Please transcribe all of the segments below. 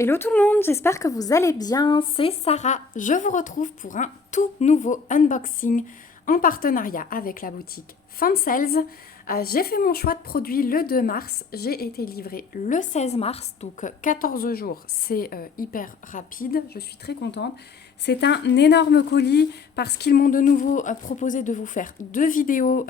Hello tout le monde, j'espère que vous allez bien, c'est Sarah. Je vous retrouve pour un tout nouveau unboxing en partenariat avec la boutique Fansales. J'ai fait mon choix de produit le 2 mars, j'ai été livrée le 16 mars, donc 14 jours, c'est hyper rapide, je suis très contente. C'est un énorme colis parce qu'ils m'ont de nouveau proposé de vous faire 2 vidéos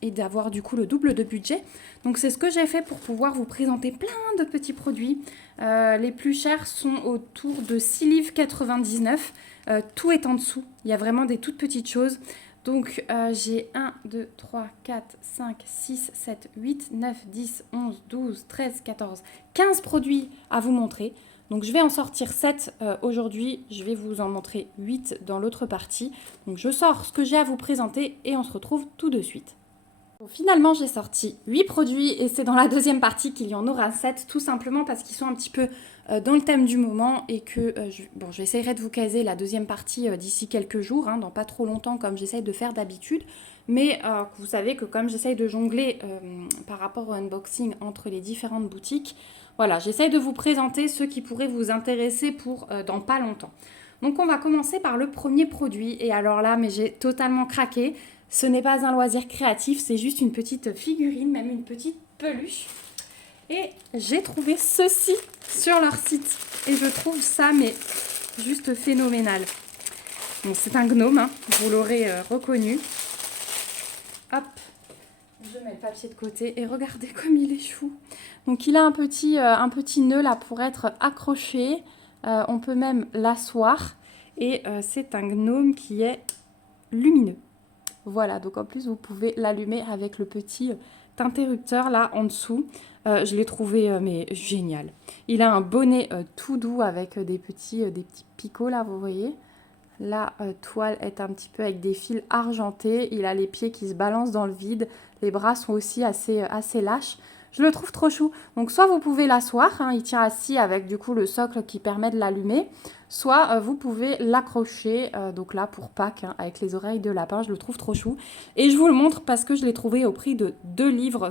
et d'avoir du coup le double de budget. Donc c'est ce que j'ai fait pour pouvoir vous présenter plein de petits produits. Les plus chers sont autour de 6,99 livres. Tout est en dessous. Il y a vraiment des toutes petites choses. Donc j'ai 1, 2, 3, 4, 5, 6, 7, 8, 9, 10, 11, 12, 13, 14, 15 produits à vous montrer. Donc je vais en sortir 7 aujourd'hui. Je vais vous en montrer 8 dans l'autre partie. Donc je sors ce que j'ai à vous présenter et on se retrouve tout de suite. Bon, finalement, j'ai sorti 8 produits et c'est dans la deuxième partie qu'il y en aura 7, tout simplement parce qu'ils sont un petit peu dans le thème du moment et que j'essaierai de vous caser la deuxième partie d'ici quelques jours, dans pas trop longtemps comme j'essaye de faire d'habitude. Mais vous savez que comme j'essaye de jongler par rapport au unboxing entre les différentes boutiques, voilà, j'essaye de vous présenter ceux qui pourraient vous intéresser pour dans pas longtemps. Donc on va commencer par le premier produit et alors là, mais j'ai totalement craqué. Ce n'est pas un loisir créatif, c'est juste une petite figurine, même une petite peluche. Et j'ai trouvé ceci sur leur site. Et je trouve ça, mais juste phénoménal. Bon, c'est un gnome, vous l'aurez reconnu. Hop, je mets le papier de côté et regardez comme il est chou. Donc il a un petit nœud là pour être accroché. On peut même l'asseoir. Et c'est un gnome qui est lumineux. Voilà, donc en plus vous pouvez l'allumer avec le petit interrupteur là en dessous. Je l'ai trouvé mais génial. Il a un bonnet tout doux avec des petits picots là, vous voyez. La toile est un petit peu avec des fils argentés. Il a les pieds qui se balancent dans le vide. Les bras sont aussi assez lâches. Je le trouve trop chou. Donc soit vous pouvez l'asseoir, il tient assis avec du coup le socle qui permet de l'allumer. Soit vous pouvez l'accrocher, donc là pour Pâques, avec les oreilles de lapin. Je le trouve trop chou. Et je vous le montre parce que je l'ai trouvé au prix de 2,25 livres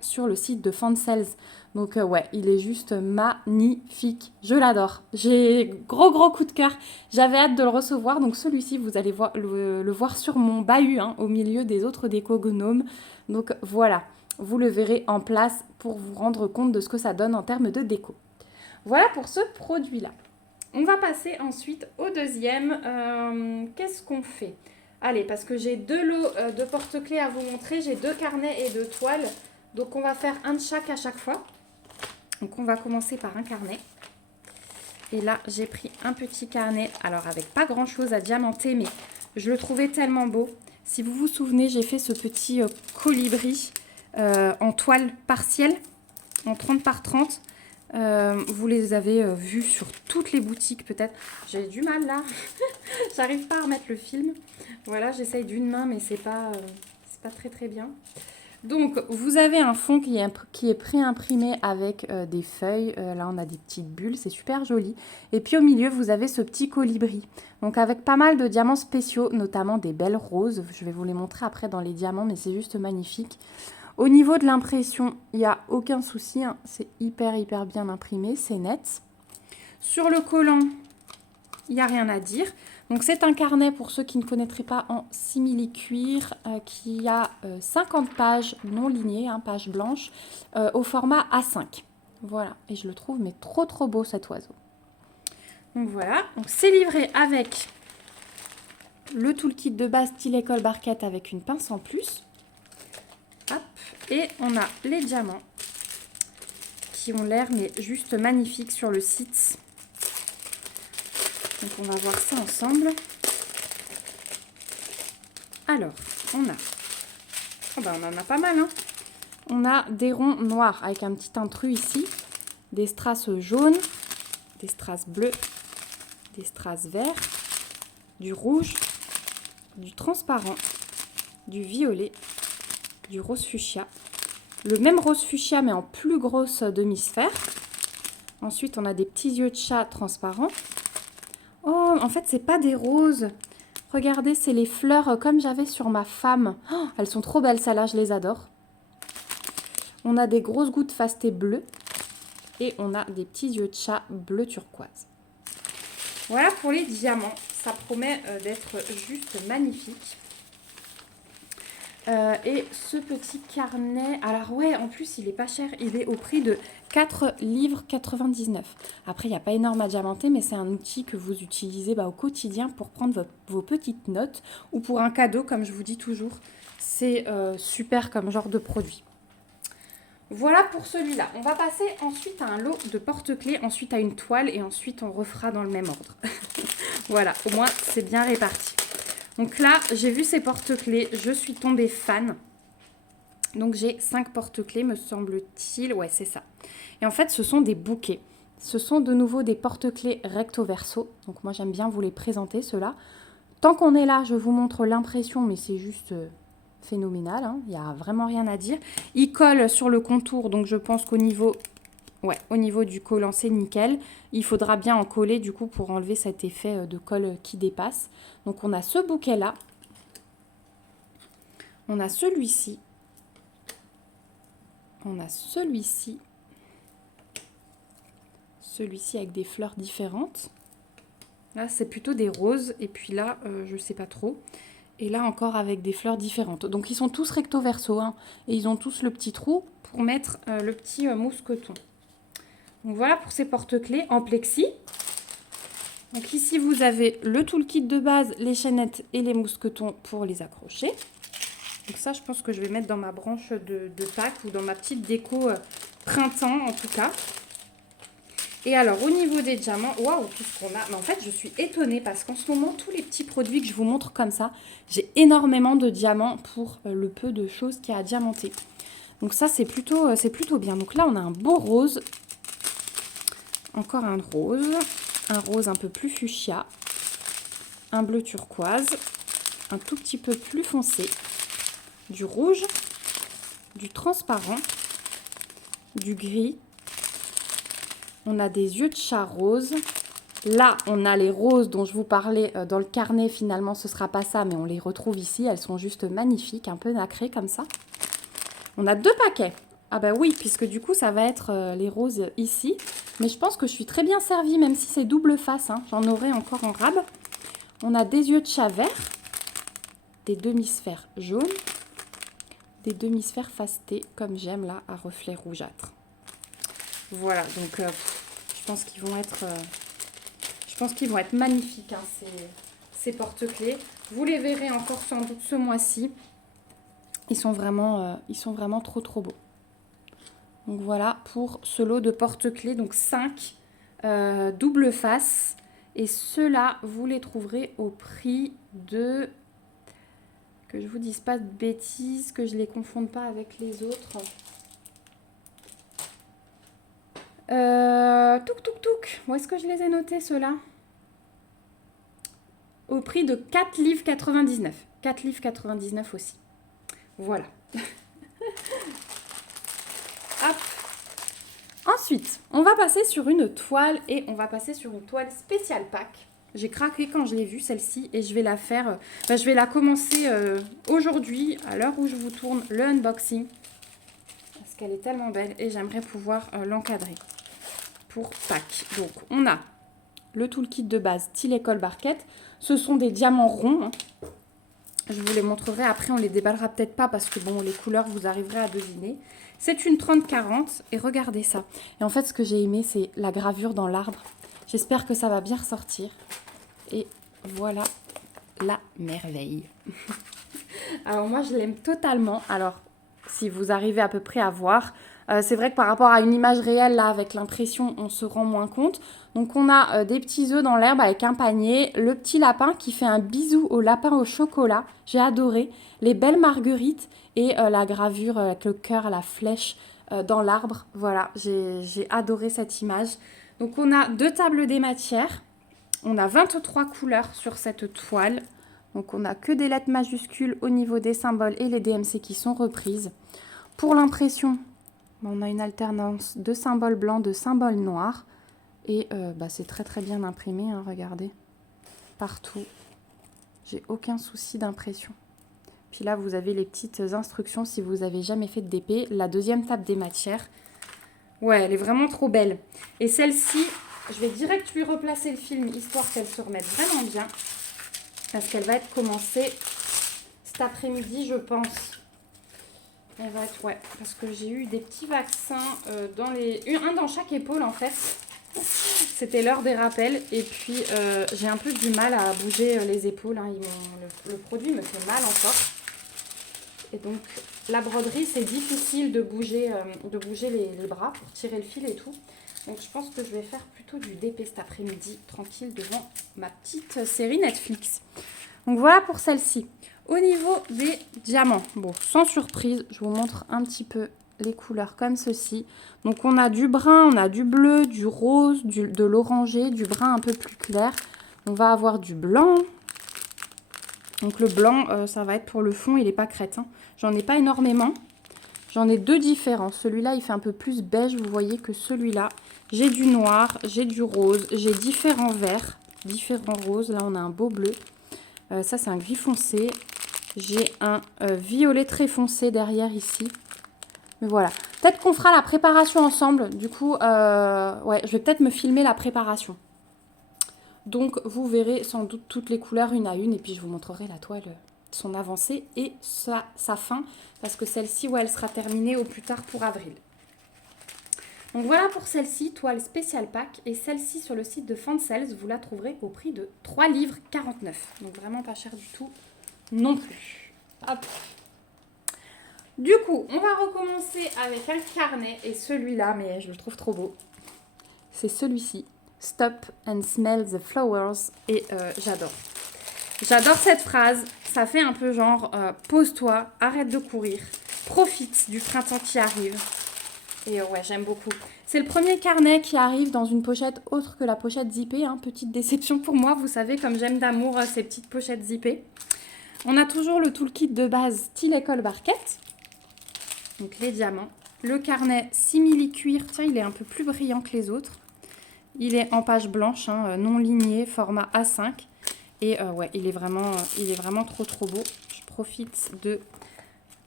sur le site de Fansales. Donc ouais, il est juste magnifique. Je l'adore. J'ai gros coup de cœur. J'avais hâte de le recevoir. Donc celui-ci, vous allez le voir sur mon bahut, au milieu des autres déco gnomes. Donc voilà, vous le verrez en place pour vous rendre compte de ce que ça donne en termes de déco. Voilà pour ce produit-là. On va passer ensuite au deuxième. Qu'est-ce qu'on fait? Allez, parce que j'ai 2 lots de porte-clés à vous montrer. J'ai 2 carnets et 2 toiles. Donc on va faire un de chaque à chaque fois. Donc on va commencer par un carnet. Et là, j'ai pris un petit carnet. Alors avec pas grand-chose à diamanter, mais je le trouvais tellement beau. Si vous vous souvenez, j'ai fait ce petit colibri en toile partielle, en 30 par 30. Vous les avez vus sur toutes les boutiques peut-être. J'ai du mal là. J'arrive pas à remettre le film. Voilà, j'essaye d'une main, mais c'est pas très bien. Donc, vous avez un fond qui est pré-imprimé avec des feuilles. Là, on a des petites bulles, c'est super joli. Et puis, au milieu, vous avez ce petit colibri. Donc, avec pas mal de diamants spéciaux, notamment des belles roses. Je vais vous les montrer après dans les diamants, mais c'est juste magnifique. Au niveau de l'impression, il n'y a aucun souci. C'est hyper bien imprimé, c'est net. Sur le collant, il n'y a rien à dire. Donc c'est un carnet pour ceux qui ne connaîtraient pas en simili-cuir qui a 50 pages non lignées, pages blanches, au format A5. Voilà, et je le trouve mais trop beau cet oiseau. Donc voilà, donc c'est livré avec le toolkit de base stylet colle barquette avec une pince en plus. Hop, et on a les diamants qui ont l'air mais juste magnifiques sur le site. Donc on va voir ça ensemble. Alors, on en a pas mal. On a des ronds noirs avec un petit intrus ici, des strass jaunes, des strass bleus, des strass verts, du rouge, du transparent, du violet, du rose fuchsia. Le même rose fuchsia mais en plus grosse demi-sphère. Ensuite, on a des petits yeux de chat transparents. Oh, en fait, c'est pas des roses. Regardez, c'est les fleurs comme j'avais sur ma femme. Oh, elles sont trop belles, celles-là, je les adore. On a des grosses gouttes fastées bleues. Et on a des petits yeux de chat bleu turquoise. Voilà pour les diamants. Ça promet d'être juste magnifique. Et ce petit carnet, alors ouais, en plus il est pas cher, il est au prix de 4 livres 99. Après il n'y a pas énorme à diamanter, mais c'est un outil que vous utilisez au quotidien pour prendre vos petites notes ou pour un cadeau, comme je vous dis toujours. C'est super comme genre de produit. Voilà pour celui-là. On va passer ensuite à un lot de porte-clés, ensuite à une toile et ensuite on refera dans le même ordre. Voilà, au moins c'est bien réparti. Donc là, j'ai vu ces porte-clés, je suis tombée fan. Donc j'ai 5 porte-clés, me semble-t-il. Ouais, c'est ça. Et en fait, ce sont des bouquets. Ce sont de nouveau des porte-clés recto verso. Donc moi, j'aime bien vous les présenter, ceux-là. Tant qu'on est là, je vous montre l'impression, mais c'est juste phénoménal. Hein. Il n'y a vraiment rien à dire. Ils collent sur le contour, donc je pense qu'au niveau... Ouais, au niveau du collant, c'est nickel. Il faudra bien en coller du coup pour enlever cet effet de colle qui dépasse. Donc on a ce bouquet-là. On a celui-ci. On a celui-ci. Celui-ci avec des fleurs différentes. Là, c'est plutôt des roses. Et puis là, je ne sais pas trop. Et là encore avec des fleurs différentes. Donc ils sont tous recto verso. Hein, et ils ont tous le petit trou pour mettre le petit mousqueton. Donc voilà pour ces porte-clés en plexi. Donc ici, vous avez le toolkit de base, les chaînettes et les mousquetons pour les accrocher. Donc ça, je pense que je vais mettre dans ma branche de Pâques ou dans ma petite déco printemps en tout cas. Et alors, au niveau des diamants, waouh, tout ce qu'on a. Mais en fait, je suis étonnée parce qu'en ce moment, tous les petits produits que je vous montre comme ça, j'ai énormément de diamants pour le peu de choses qu'il y a à diamanter. Donc ça, c'est plutôt bien. Donc là, on a un beau rose. Encore un rose un peu plus fuchsia, un bleu turquoise, un tout petit peu plus foncé, du rouge, du transparent, du gris. On a des yeux de chat rose. Là, on a les roses dont je vous parlais dans le carnet. Finalement, ce ne sera pas ça, mais on les retrouve ici. Elles sont juste magnifiques, un peu nacrées comme ça. On a 2 paquets. Ah bah oui, puisque du coup, ça va être les roses ici. Mais je pense que je suis très bien servie, même si c'est double face. Hein. J'en aurai encore en rab. On a des yeux de chat vert, des demi-sphères jaunes, des demi-sphères fasté, comme j'aime là, à reflets rougeâtres. Voilà, donc je pense qu'ils vont être magnifiques, hein, ces porte-clés. Vous les verrez encore sans doute ce mois-ci. Ils sont vraiment trop beaux. Donc voilà pour ce lot de porte-clés, donc 5 double face. Et ceux-là, vous les trouverez au prix de... Que je vous dise pas de bêtises, que je les confonde pas avec les autres. Touk. Où est-ce que je les ai notés, ceux-là? Au prix de 4 livres 99. 4 livres 99 aussi. Voilà. Hop. Ensuite, on va passer sur une toile et on va passer sur une toile spéciale Pâques. J'ai craqué quand je l'ai vue, celle-ci, et je vais la faire... je vais la commencer aujourd'hui, à l'heure où je vous tourne le unboxing. Parce qu'elle est tellement belle et j'aimerais pouvoir l'encadrer pour Pâques. Donc, on a le toolkit de base style école barquette. Ce sont des diamants ronds. Hein. Je vous les montrerai. Après, on les déballera peut-être pas parce que, bon, les couleurs, vous arriverez à deviner. C'est une 30-40 et regardez ça. Et en fait, ce que j'ai aimé, c'est la gravure dans l'arbre. J'espère que ça va bien ressortir. Et voilà la merveille. Alors moi, je l'aime totalement. Alors, si vous arrivez à peu près à voir, c'est vrai que par rapport à une image réelle, là, avec l'impression, on se rend moins compte. Donc, on a des petits œufs dans l'herbe avec un panier. Le petit lapin qui fait un bisou au lapin au chocolat. J'ai adoré. Les belles marguerites et la gravure avec le cœur, la flèche dans l'arbre. Voilà, j'ai adoré cette image. Donc, on a 2 tables des matières. On a 23 couleurs sur cette toile. Donc, on n'a que des lettres majuscules au niveau des symboles et les DMC qui sont reprises. Pour l'impression, on a une alternance de symboles blancs, de symboles noirs. Et c'est très très bien imprimé, hein, regardez. Partout. J'ai aucun souci d'impression. Puis là, vous avez les petites instructions si vous n'avez jamais fait de DP. La 2e table des matières. Ouais, elle est vraiment trop belle. Et celle-ci, je vais direct lui replacer le film, histoire qu'elle se remette vraiment bien. Parce qu'elle va être commencée cet après-midi, je pense. Elle va être, ouais, parce que j'ai eu des petits vaccins dans un dans chaque épaule, en fait. C'était l'heure des rappels. Et puis, j'ai un peu du mal à bouger les épaules. Hein. Le produit me fait mal encore. Et donc, la broderie, c'est difficile de bouger les bras pour tirer le fil et tout. Donc, je pense que je vais faire plutôt du DP cet après-midi, tranquille, devant ma petite série Netflix. Donc, voilà pour celle-ci. Au niveau des diamants, bon, sans surprise, je vous montre un petit peu les couleurs comme ceci. Donc, on a du brun, on a du bleu, du rose, de l'orangé, du brun un peu plus clair. On va avoir du blanc. Donc, le blanc, ça va être pour le fond, il n'est pas crête. Hein. J'en ai pas énormément. J'en ai deux différents. Celui-là, il fait un peu plus beige, vous voyez, que celui-là. J'ai du noir, j'ai du rose, j'ai différents verts, différents roses. Là, on a un beau bleu. Ça, c'est un gris foncé. J'ai un violet très foncé derrière ici. Mais voilà. Peut-être qu'on fera la préparation ensemble. Du coup, ouais, je vais peut-être me filmer la préparation. Donc, vous verrez sans doute toutes les couleurs une à une. Et puis, je vous montrerai la toile, son avancée et sa fin. Parce que celle-ci, ouais, elle sera terminée au plus tard pour avril. Donc, voilà pour celle-ci, toile spécial pack. Et celle-ci, sur le site de Fansels, vous la trouverez au prix de 3,49 livres. Donc, vraiment pas cher du tout non plus. Hop. Du coup, on va recommencer avec un carnet. Et celui-là, mais je le trouve trop beau. C'est celui-ci. Stop and smell the flowers. Et j'adore. J'adore cette phrase. Ça fait un peu genre, pose-toi, arrête de courir. Profite du printemps qui arrive. Et ouais, j'aime beaucoup. C'est le premier carnet qui arrive dans une pochette autre que la pochette zippée. Hein. Petite déception pour moi. Vous savez, comme j'aime d'amour ces petites pochettes zippées. On a toujours le toolkit de base style école barquette. Donc les diamants. Le carnet simili cuir. Tiens, il est un peu plus brillant que les autres. Il est en page blanche, hein, non ligné, format A5. Et ouais, il est vraiment trop beau. Je profite de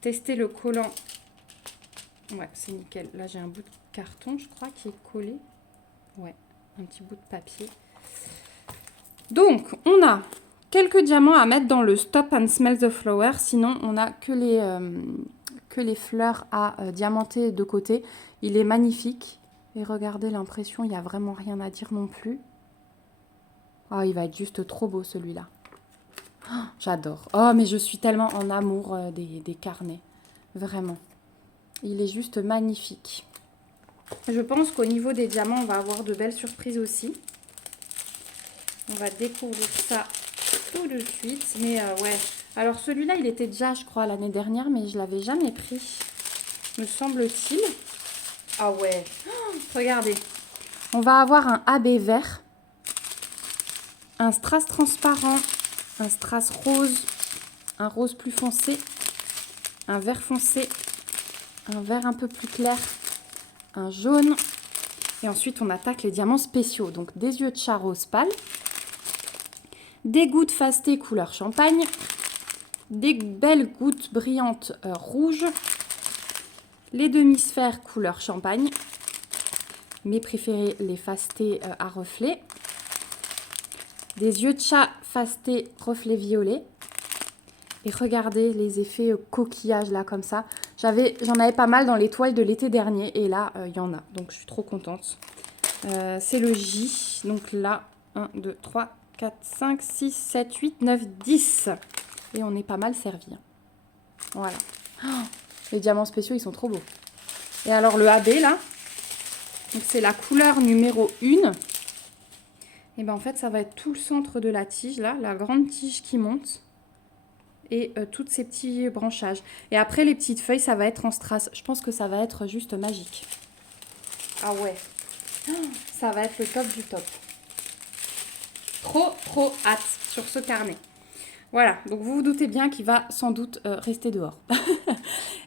tester le collant. Ouais, c'est nickel. Là, j'ai un bout de carton, je crois, qui est collé. Ouais, un petit bout de papier. Donc, on a quelques diamants à mettre dans le Stop and Smell the Flower. Sinon, on n'a que les fleurs à diamanter de côté. Il est magnifique. Et regardez l'impression, il n'y a vraiment rien à dire non plus. Oh, il va être juste trop beau celui-là. Oh, j'adore. Oh, mais je suis tellement en amour des carnets. Vraiment. Il est juste magnifique. Je pense qu'au niveau des diamants, on va avoir de belles surprises aussi. On va découvrir ça tout de suite. Mais ouais. Alors celui-là, il était déjà, je crois, l'année dernière, mais je ne l'avais jamais pris. Me semble-t-il. Ah ouais. Oh, regardez. On va avoir un AB vert. Un strass transparent. Un strass rose. Un rose plus foncé. Un vert foncé. Un vert un peu plus clair. Un jaune. Et ensuite, on attaque les diamants spéciaux. Donc, des yeux de chat rose pâle. Des gouttes fastées couleur champagne. Des belles gouttes brillantes rouges. Les demi-sphères couleur champagne. Mes préférés, les fastés à reflets. Des yeux de chat fastés reflets violets. Et regardez les effets coquillage là comme ça. J'en avais pas mal dans les toiles de l'été dernier. Et là, il y en a. Donc, je suis trop contente. C'est le J. Donc là, 1, 2, 3, 4, 5, 6, 7, 8, 9, 10. Et on est pas mal servi. Voilà. Oh, les diamants spéciaux, ils sont trop beaux. Et alors, le AB là, c'est la couleur numéro 1. Et bien en fait, ça va être tout le centre de la tige là. La grande tige qui monte. Et tous ces petits branchages. Et après, les petites feuilles, ça va être en strass. Je pense que ça va être juste magique. Ah ouais. Ça va être le top du top. Trop hâte sur ce carnet. Voilà, donc vous vous doutez bien qu'il va sans doute rester dehors.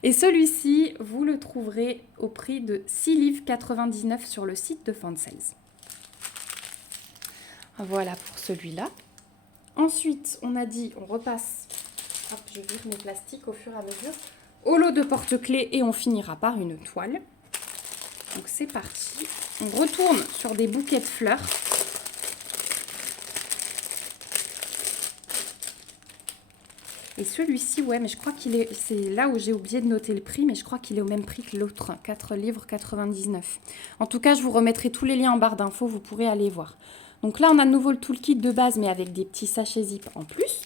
Et celui-ci, vous le trouverez au prix de 6,99 livres sur le site de Fansels. Voilà pour celui-là. Ensuite, on a dit, on repasse... Hop, je vire mes plastiques au fur et à mesure. Au lot de porte-clés et on finira par une toile. Donc c'est parti. On retourne sur des bouquets de fleurs. Et celui-ci, ouais, mais je crois qu'il est... C'est là où j'ai oublié de noter le prix, mais je crois qu'il est au même prix que l'autre, 4 livres 99. En tout cas, je vous remettrai tous les liens en barre d'infos, vous pourrez aller voir. Donc là, on a de nouveau le toolkit de base, mais avec des petits sachets zip en plus.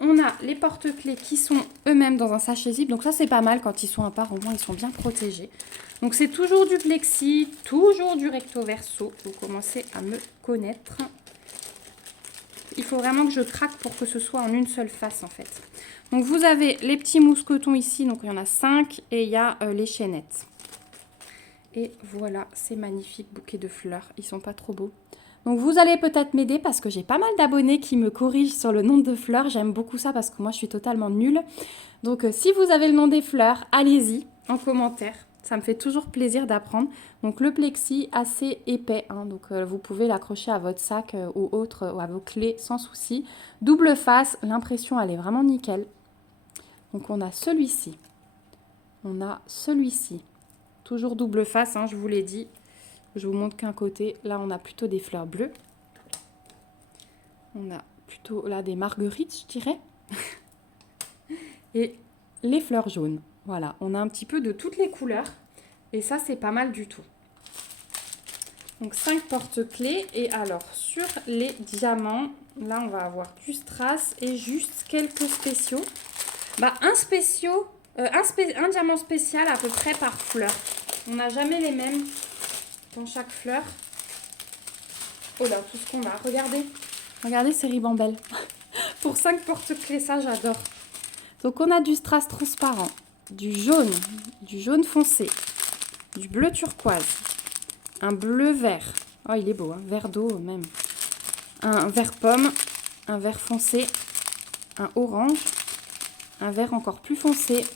On a les porte-clés qui sont eux-mêmes dans un sachet zip. Donc ça, c'est pas mal quand ils sont à part, au moins ils sont bien protégés. Donc c'est toujours du plexi, toujours du recto verso. Vous commencez à me connaître. Il faut vraiment que je craque pour que ce soit en une seule face en fait. Donc vous avez les petits mousquetons ici, donc il y en a 5 et il y a les chaînettes. Et voilà, ces magnifiques bouquets de fleurs, ils sont pas trop beaux. Donc vous allez peut-être m'aider parce que j'ai pas mal d'abonnés qui me corrigent sur le nom de fleurs. J'aime beaucoup ça parce que moi je suis totalement nulle. Donc si vous avez le nom des fleurs, allez-y en commentaire. Ça me fait toujours plaisir d'apprendre. Donc le plexi assez épais, hein, donc vous pouvez l'accrocher à votre sac ou autre, ou à vos clés sans souci. Double face, l'impression elle est vraiment nickel. Donc on a celui-ci. On a celui-ci. Toujours double face, hein, je vous l'ai dit. Je vous montre qu'un côté. Là on a plutôt des fleurs bleues. On a plutôt là des marguerites, je dirais. Et les fleurs jaunes. Voilà, on a un petit peu de toutes les couleurs. Et ça, c'est pas mal du tout. Donc, 5 porte-clés. Et alors, sur les diamants, là, on va avoir du strass et juste quelques spéciaux. Bah, un diamant spécial à peu près par fleur. On n'a jamais les mêmes dans chaque fleur. Oh là, tout ce qu'on a. Regardez. Regardez ces ribambelles. Pour 5 porte-clés, ça, j'adore. Donc, on a du strass transparent. Du jaune foncé, du bleu turquoise, un bleu vert, oh il est beau, hein, vert d'eau même, un vert pomme, un vert foncé, un orange, un vert encore plus foncé,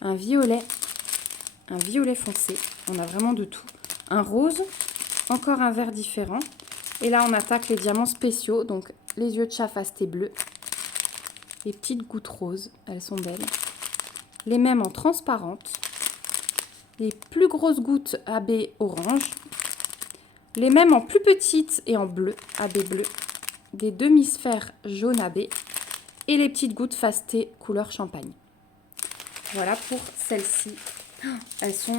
un violet foncé, on a vraiment de tout, un rose, encore un vert différent, et là on attaque les diamants spéciaux, donc les yeux de chat fasté bleu, les petites gouttes roses, elles sont belles. Les mêmes en transparente, les plus grosses gouttes AB orange, les mêmes en plus petites et en bleu, AB bleu, des demi-sphères jaune AB et les petites gouttes fastées couleur champagne. Voilà pour celles-ci. Elles sont,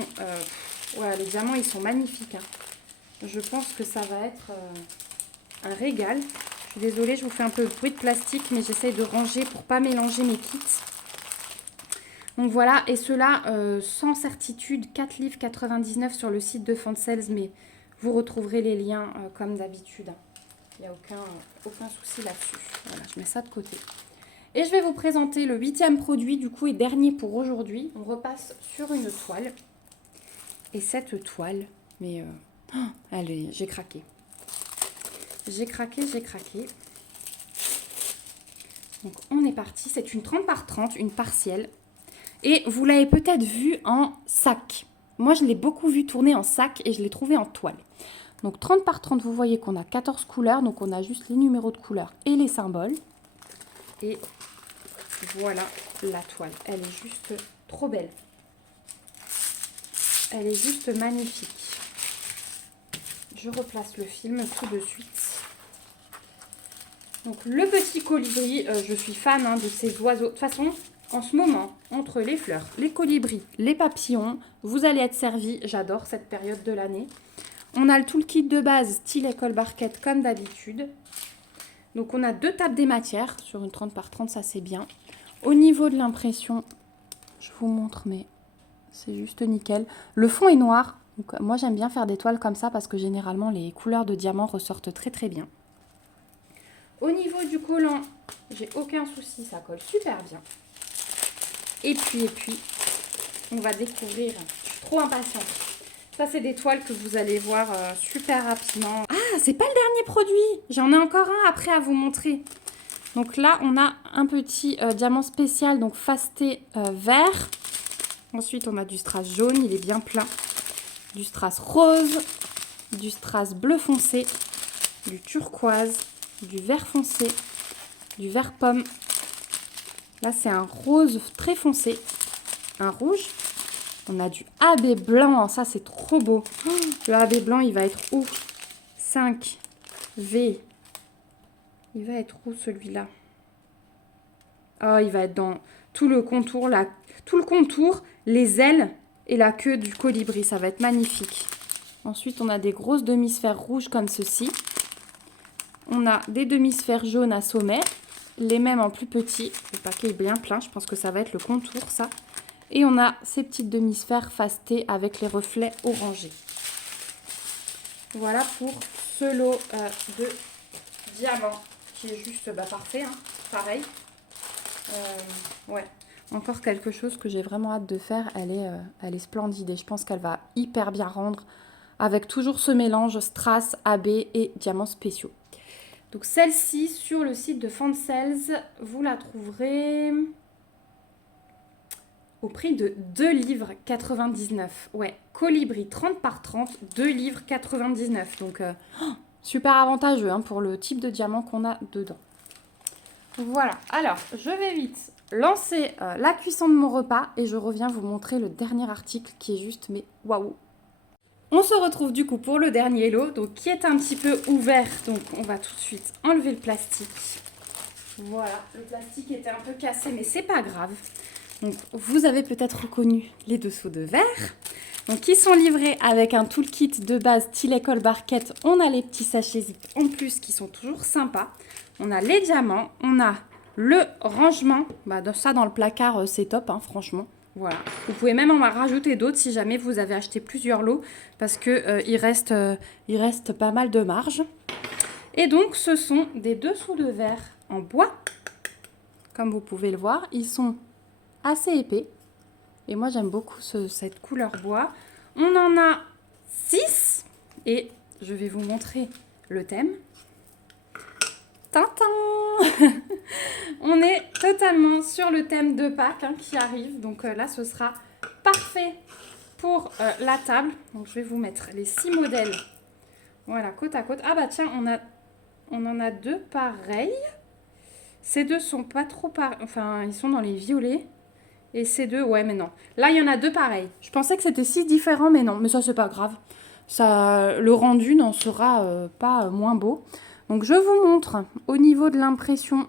ouais, les diamants ils sont magnifiques, hein. Je pense que ça va être un régal. Je suis désolée, je vous fais un peu de bruit de plastique, mais j'essaye de ranger pour pas mélanger mes kits. Donc voilà, et ceux-là, sans certitude, 4 livres 99 sur le site de Fansels, mais vous retrouverez les liens comme d'habitude. Il n'y a aucun souci là-dessus. Voilà, je mets ça de côté. Et je vais vous présenter le 8e produit, du coup, et dernier pour aujourd'hui. On repasse sur une toile. Et cette toile, mais allez, j'ai craqué. J'ai craqué. Donc on est parti, c'est une 30 par 30, une partielle. Et vous l'avez peut-être vu en sac. Moi, je l'ai beaucoup vu tourner en sac et je l'ai trouvé en toile. Donc 30 par 30, vous voyez qu'on a 14 couleurs. Donc on a juste les numéros de couleurs et les symboles. Et voilà la toile. Elle est juste trop belle. Elle est juste magnifique. Je replace le film tout de suite. Donc le petit colibri, je suis fan de ces oiseaux. De toute façon, en ce moment, entre les fleurs, les colibris, les papillons, vous allez être servis. J'adore cette période de l'année. On a le toolkit de base style école barquette comme d'habitude. Donc on a 2 tables des matières sur une 30 par 30, ça c'est bien. Au niveau de l'impression, je vous montre, mais c'est juste nickel. Le fond est noir. Donc, moi j'aime bien faire des toiles comme ça parce que généralement les couleurs de diamant ressortent très très bien. Au niveau du collant, j'ai aucun souci, ça colle super bien. Et puis, on va découvrir. Je suis trop impatiente. Ça, c'est des toiles que vous allez voir super rapidement. Ah, c'est pas le dernier produit. J'en ai encore un après à vous montrer. Donc là, on a un petit diamant spécial, donc fasté vert. Ensuite, on a du strass jaune, il est bien plein. Du strass rose, du strass bleu foncé, du turquoise, du vert foncé, du vert pomme. Là, c'est un rose très foncé, un rouge, On a du AB blanc, ça c'est trop beau. Oh, le AB blanc, il va être où? 5V. Il va être où celui-là? Oh, il va être dans tout le contour, tout le contour, les ailes et la queue du colibri. Ça va être magnifique. Ensuite, on a des grosses demi-sphères rouges comme ceci. On a des demi-sphères jaunes à sommet, les mêmes en plus petit. Le paquet est bien plein, je pense que ça va être le contour, ça. Et on a ces petites demi-sphères face T avec les reflets orangés. Voilà pour ce lot de diamants qui est juste parfait, hein, pareil. Ouais, encore quelque chose que j'ai vraiment hâte de faire. Elle est splendide et je pense qu'elle va hyper bien rendre avec toujours ce mélange strass, AB et diamants spéciaux. Donc celle-ci sur le site de Fansels, vous la trouverez au prix de 2 livres 99. Ouais, colibri 30 par 30, 2 livres 99. Donc super avantageux hein, pour le type de diamant qu'on a dedans. Voilà, alors je vais vite lancer la cuisson de mon repas et je reviens vous montrer le dernier article qui est juste mais waouh. On se retrouve du coup pour le dernier lot, donc qui est un petit peu ouvert, donc on va tout de suite enlever le plastique. Voilà, le plastique était un peu cassé mais c'est pas grave. Donc vous avez peut-être reconnu les dessous de verre. Donc ils sont livrés avec un toolkit de base style école barquette. On a les petits sachets zip en plus qui sont toujours sympas. On a les diamants, on a le rangement. Ça dans le placard c'est top hein, franchement. Voilà. Vous pouvez même en rajouter d'autres si jamais vous avez acheté plusieurs lots parce que il reste pas mal de marge. Et donc ce sont des dessous de verre en bois. Comme vous pouvez le voir, ils sont assez épais. Et moi, j'aime beaucoup cette couleur bois. On en a 6. Et je vais vous montrer le thème. Tintin. On est totalement sur le thème de Pâques hein, qui arrive. Donc là, ce sera parfait pour la table. Donc je vais vous mettre les 6 modèles. Voilà, côte à côte. Ah bah tiens, on en a 2 pareils. Ces deux sont pas trop pareils. Enfin, ils sont dans les violets. Et ces deux, ouais, mais non. Là, il y en a 2 pareils. Je pensais que c'était 6 différents, mais non. Mais ça, c'est pas grave. Ça, le rendu n'en sera pas moins beau. Donc, je vous montre au niveau de l'impression.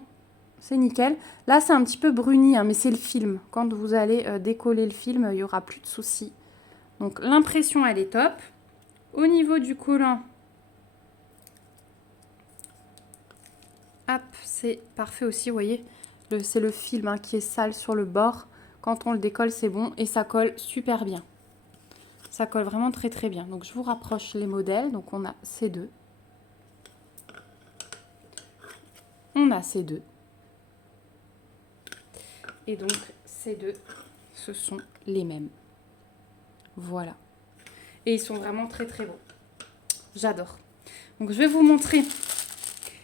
C'est nickel. Là, c'est un petit peu bruni, hein, mais c'est le film. Quand vous allez décoller le film, il n'y aura plus de soucis. Donc, l'impression, elle est top. Au niveau du collant, hop, c'est parfait aussi, vous voyez. C'est le film hein, qui est sale sur le bord. Quand on le décolle, c'est bon et ça colle super bien. Ça colle vraiment très très bien. Donc, je vous rapproche les modèles. Donc, on a ces deux. On a ces deux. Et donc, ces deux, ce sont les mêmes. Voilà. Et ils sont vraiment très très beaux. J'adore. Donc, je vais vous montrer.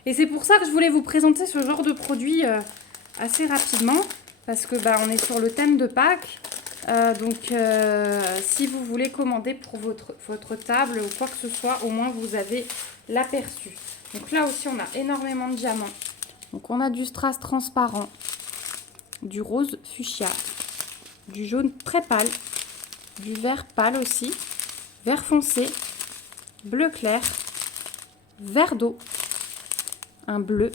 Et c'est pour ça que je voulais vous présenter ce genre de produit assez rapidement. Parce que on est sur le thème de Pâques. Si vous voulez commander pour votre table ou quoi que ce soit, au moins vous avez l'aperçu. Donc là aussi, on a énormément de diamants. Donc on a du strass transparent, du rose fuchsia, du jaune très pâle, du vert pâle aussi, vert foncé, bleu clair, vert d'eau, un bleu,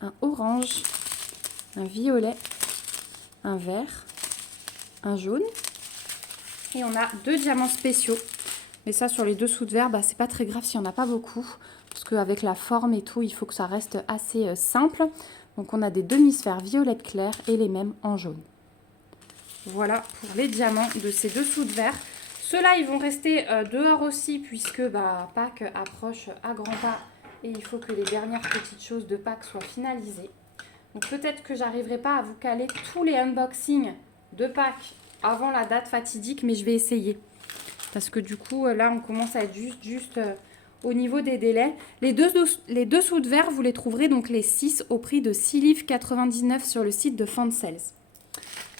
un orange, un violet, un vert, un jaune. Et on a 2 diamants spéciaux. Mais ça, sur les dessous de verre, c'est pas très grave s'il n'y en a pas beaucoup. Parce qu'avec la forme et tout, il faut que ça reste assez simple. Donc, on a des demi-sphères violettes claires et les mêmes en jaune. Voilà pour les diamants de ces dessous de verre. Ceux-là, ils vont rester dehors aussi puisque Pâques approche à grands pas. Et il faut que les dernières petites choses de Pâques soient finalisées. Donc, peut-être que j'arriverai pas à vous caler tous les unboxings de Pâques avant la date fatidique, mais je vais essayer. Parce que du coup, là, on commence à être juste au niveau des délais. Les dessous de verre, vous les trouverez donc les 6 au prix de 6,99 livres sur le site de Fansels.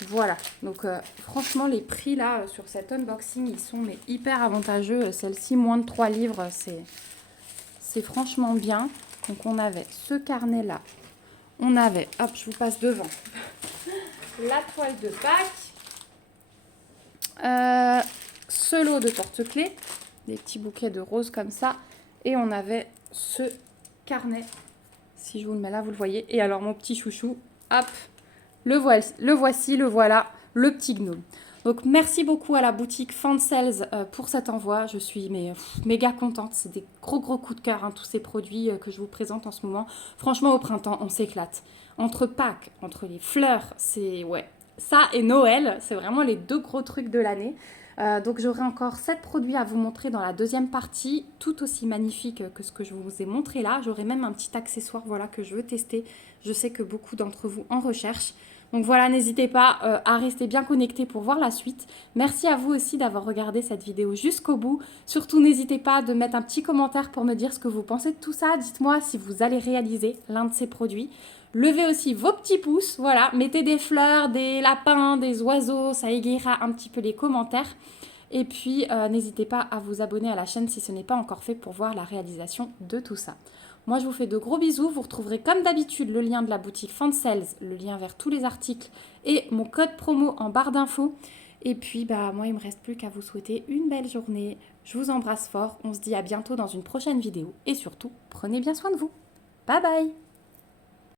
Voilà, donc franchement, les prix là, sur cet unboxing, ils sont hyper avantageux. Celle-ci, moins de 3 livres, c'est franchement bien. Donc, on avait ce carnet-là. On avait, hop, je vous passe devant, la toile de Pâques. Ce lot de porte-clés, des petits bouquets de roses comme ça. Et on avait ce carnet, si je vous le mets là, vous le voyez. Et alors mon petit chouchou, hop, le voici, le voilà, le petit gnome. Donc merci beaucoup à la boutique Fansels pour cet envoi. Je suis méga contente. C'est des gros coups de cœur, hein, tous ces produits que je vous présente en ce moment. Franchement, au printemps, on s'éclate. Entre Pâques, entre les fleurs, c'est ouais. Ça et Noël, c'est vraiment les 2 gros trucs de l'année. Donc j'aurai encore 7 produits à vous montrer dans la deuxième partie, tout aussi magnifique que ce que je vous ai montré là. J'aurai même un petit accessoire voilà, que je veux tester. Je sais que beaucoup d'entre vous en recherchent. Donc voilà, n'hésitez pas à rester bien connectés pour voir la suite. Merci à vous aussi d'avoir regardé cette vidéo jusqu'au bout. Surtout, n'hésitez pas de mettre un petit commentaire pour me dire ce que vous pensez de tout ça. Dites-moi si vous allez réaliser l'un de ces produits. Levez aussi vos petits pouces, voilà, mettez des fleurs, des lapins, des oiseaux, ça égayera un petit peu les commentaires. Et puis, n'hésitez pas à vous abonner à la chaîne si ce n'est pas encore fait pour voir la réalisation de tout ça. Moi, je vous fais de gros bisous. Vous retrouverez comme d'habitude le lien de la boutique Fansels, le lien vers tous les articles et mon code promo en barre d'infos. Et puis, moi, il ne me reste plus qu'à vous souhaiter une belle journée. Je vous embrasse fort. On se dit à bientôt dans une prochaine vidéo. Et surtout, prenez bien soin de vous. Bye bye!